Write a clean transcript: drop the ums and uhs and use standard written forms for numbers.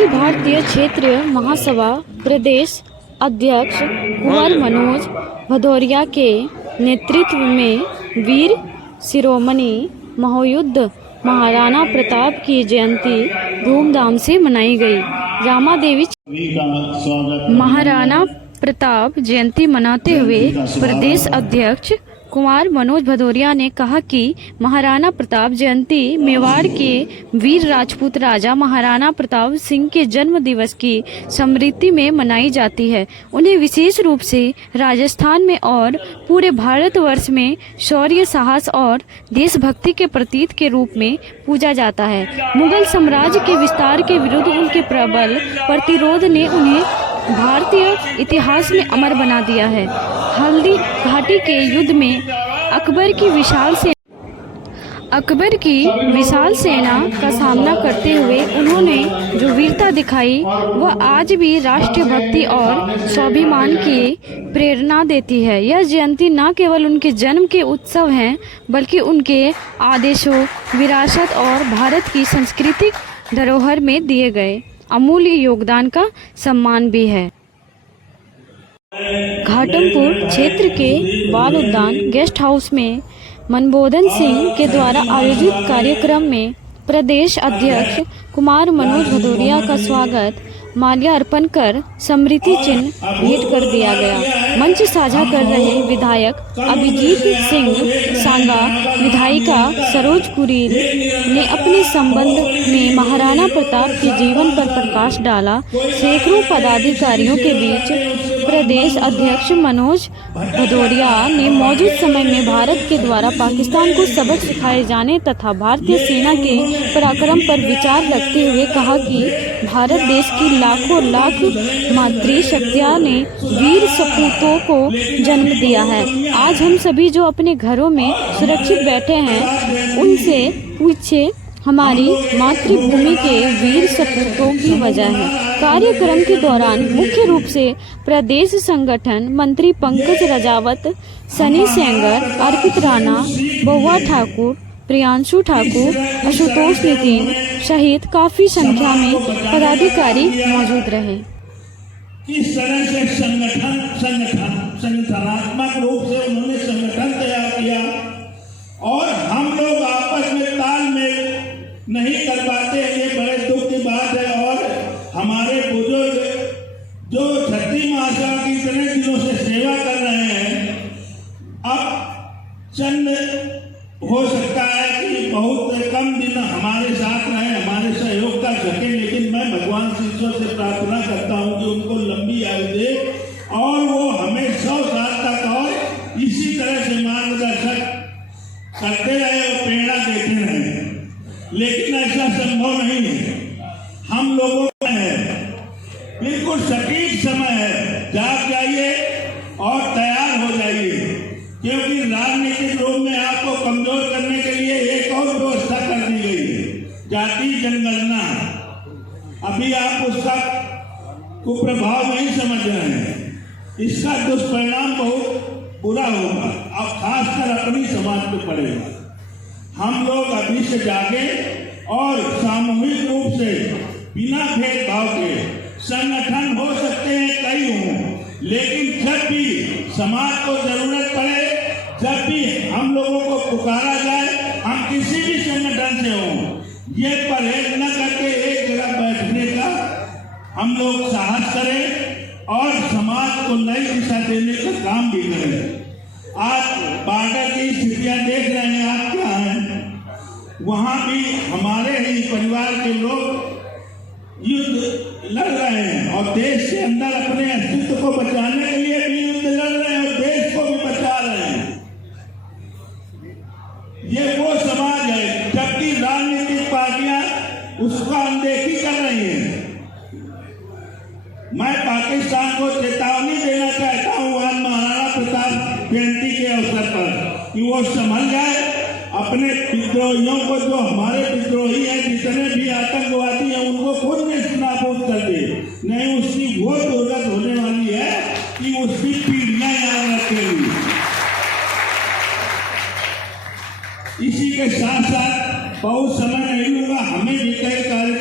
अखिल भारतीय क्षेत्रीय महासभा प्रदेश अध्यक्ष कुंवर मनोज भदौरिया के नेतृत्व में वीर शिरोमणि महायुद्ध महाराणा प्रताप की जयंती धूमधाम से मनाई गई। रामादेवी महाराणा प्रताप जयंती मनाते हुए प्रदेश अध्यक्ष कुंवर मनोज भदौरिया ने कहा कि महाराणा प्रताप जयंती मेवाड़ के वीर राजपूत राजा महाराणा प्रताप सिंह के जन्म दिवस की स्मृति में मनाई जाती है। उन्हें विशेष रूप से राजस्थान में और पूरे भारतवर्ष में शौर्य, साहस और देशभक्ति के प्रतीक के रूप में पूजा जाता है। मुगल साम्राज्य के विस्तार के विरुद्ध उनके प्रबल प्रतिरोध ने उन्हें भारतीय इतिहास में अमर बना दिया है। हल्दी घाटी के युद्ध में अकबर की विशाल सेना का सामना करते हुए उन्होंने जो वीरता दिखाई वह आज भी राष्ट्रीय भक्ति और स्वाभिमान की प्रेरणा देती है। यह जयंती न केवल उनके जन्म के उत्सव हैं बल्कि उनके आदेशों, विरासत और भारत की सांस्कृतिक धरोहर में दिए गए अमूल्य योगदान का सम्मान भी है। घाटमपुर क्षेत्र के बाल उद्यान गेस्ट हाउस में मनमोहन सिंह के द्वारा आयोजित कार्यक्रम में प्रदेश अध्यक्ष कुंवर मनोज भदौरिया का स्वागत माल्यार्पण कर स्मृति चिन्ह भेंट कर दिया गया। मंच साझा कर रहे विधायक अभिजीत सिंह सांगा, विधायिका सरोज कुरील ने अपने संबंध में महाराणा प्रताप के जीवन पर प्रकाश डाला। सैकड़ों पदाधिकारियों के बीच प्रदेश अध्यक्ष मनोज भदौरिया ने मौजूद समय में भारत के द्वारा पाकिस्तान को सबक सिखाए जाने तथा भारतीय सेना के पराक्रम पर विचार रखते हुए कहा कि भारत देश की लाखों लाख मातृ शक्तियां ने वीर सपूतों को जन्म दिया है। आज हम सभी जो अपने घरों में सुरक्षित बैठे हैं उनसे पूछे हमारी मातृभूमि के वीर सपूतों की वजह है। कार्यक्रम के दौरान मुख्य रूप से प्रदेश संगठन मंत्री पंकज राजावत, सनी सेंगर, अर्पित राणा, बउआ ठाकुर, प्रियांशु ठाकुर, आशुतोष नितिन सहित काफी संख्या में पदाधिकारी मौजूद रहे। किस तरह से संगठनात्मक रूप से उन्होंने संगठन तैयार किया और हम लोग आपस में तालमेल नहीं कर पाते, ये बड़े दुख की बात है। और हमारे बुजुर्ग जो छठी माता की इतने दिनों से सेवा कर रहे हैं, अब चंद हो सकता है कि बहुत कम दिन हमारे साथ रहे, हमारे सहयोग कर सके, लेकिन मैं भगवान से ईश्वर से प्रार्थना करता हूँ कि उनको लंबी आयु दे और वो हमें 100 साल तक और इसी तरह से मार्गदर्शक करते रहे और प्रेरणा देते रहे। लेकिन ऐसा संभव नहीं है। हम लोगों में है बिल्कुल सटीक समय है, जाग जाइए और तैयार हो जाइए, क्योंकि राजनीतिक रूप में आपको कमजोर करने के लिए एक और व्यवस्था कर दी गई है, जाति जनगणना। अभी आप उसका कुप्रभाव नहीं समझ रहे हैं, इसका दुष्परिणाम बहुत बुरा होगा, अब खासकर अपनी समाज पे पड़ेगा। हम लोग अभी से जागे और सामूहिक रूप से बिना भेदभाव के संगठन हो सकते हैं, कई हों, लेकिन जब भी समाज को जरूरत पड़े, जब भी हम लोगों को पुकारा जाए, हम किसी भी संगठन से हों, ये परहेज न करके एक जगह बैठने का हम लोग साहस करें और समाज को नई दिशा देने का काम भी करें। आज बॉर्डर की स्थितियां देख रहे हैं आप, क्या है वहां भी हमारे ही परिवार के लोग युद्ध लड़ रहे हैं और देश के अंदर अपने अस्तित्व को बचाने के लिए भी युद्ध लड़ रहे हैं और देश को भी बचा रहे हैं। ये वो समाज है, जबकि राजनीतिक पार्टियां उसका अनदेखी कर रही हैं। मैं पाकिस्तान को चेतावनी देना चाहता हूं आज महाराणा प्रताप जयंती के अवसर पर कि वो समझ जाए अपने विद्रोहियों को, जो हमारे विद्रोही हैं, जितने भी आतंकवादी हैं, उनको खुद निष्नाबूद कर दे। नहीं, उसकी वो जरूरत होने वाली है कि उसकी पीढ़ियां याद रखेंगी। इसी के साथ साथ बहुत समय नहीं लूंगा, हमें भी कई कार्य